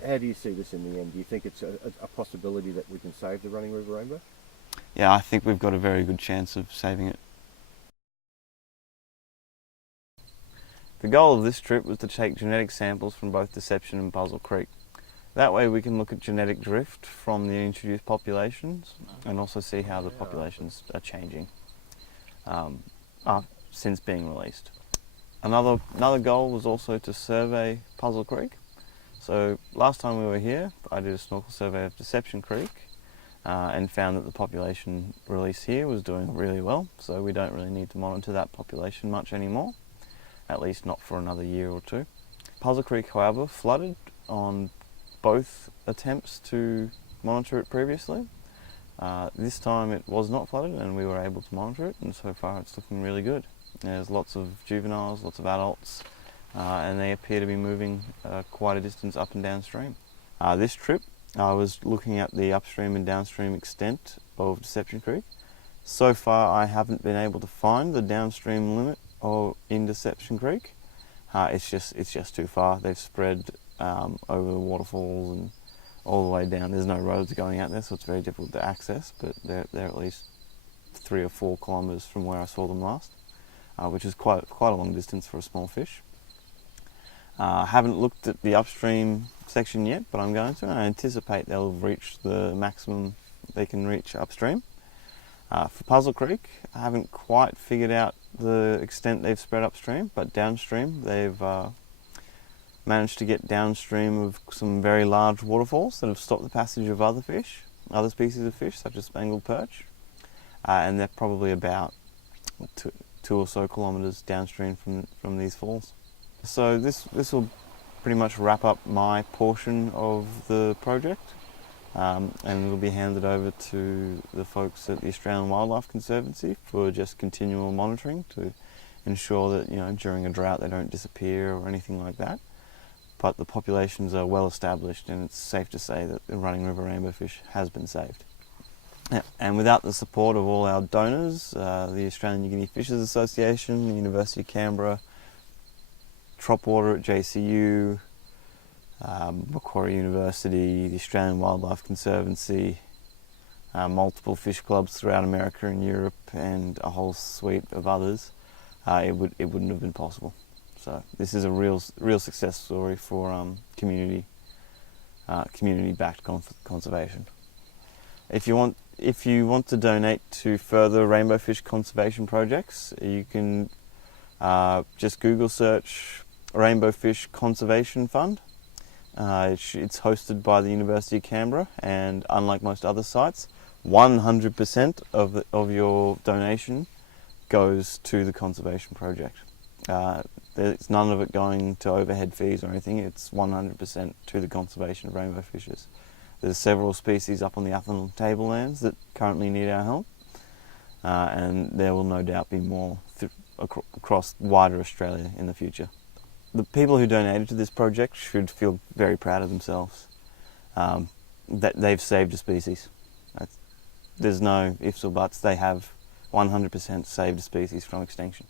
How do you see this in the end? Do you think it's a possibility that we can save the running river rainbow? Yeah, I think we've got a very good chance of saving it. The goal of this trip was to take genetic samples from both Deception and Puzzle Creek. That way we can look at genetic drift from the introduced populations and also see how the populations are changing since being released. Another goal was also to survey Puzzle Creek. So last time we were here, I did a snorkel survey of Deception Creek and found that the population release here was doing really well, so we don't really need to monitor that population much anymore, at least not for another year or two. Puzzle Creek, however, flooded on both attempts to monitor it previously. This time it was not flooded and we were able to monitor it, and so far it's looking really good. There's lots of juveniles, lots of adults, and they appear to be moving quite a distance up and downstream. This trip I was looking at the upstream and downstream extent of Deception Creek. So far I haven't been able to find the downstream limit in Deception Creek. It's just too far. They've spread over the waterfalls and all the way down. There's no roads going out there, so it's very difficult to access, but they're at least 3 or 4 kilometres from where I saw them last, which is quite a long distance for a small fish. I haven't looked at the upstream section yet, but I'm going to, and I anticipate they'll have reached the maximum they can reach upstream. For Puzzle Creek, I haven't quite figured out the extent they've spread upstream, but downstream they've managed to get downstream of some very large waterfalls that have stopped the passage of other species of fish, such as spangled perch, and they're probably about 2 or so kilometres downstream from these falls. So this will pretty much wrap up my portion of the project, and it'll be handed over to the folks at the Australian Wildlife Conservancy for just continual monitoring to ensure that during a drought they don't disappear or anything like that. But the populations are well established, and it's safe to say that the running river rainbowfish has been saved. And without the support of all our donors, the Australian New Guinea Fishers Association, the University of Canberra, Tropwater at JCU, Macquarie University, the Australian Wildlife Conservancy, multiple fish clubs throughout America and Europe, and a whole suite of others, it wouldn't have been possible. So this is a real success story for community-backed conservation. If you want to donate to further rainbowfish conservation projects, you can just Google search Rainbowfish Conservation Fund. It's hosted by the University of Canberra, and unlike most other sites, 100% of your donation goes to the conservation project. There's none of it going to overhead fees or anything. It's 100% to the conservation of rainbow fishes. There's several species up on the Atherton tablelands that currently need our help, and there will no doubt be more across wider Australia in the future. The people who donated to this project should feel very proud of themselves, that they've saved a species. There's no ifs or buts. They have 100% saved a species from extinction.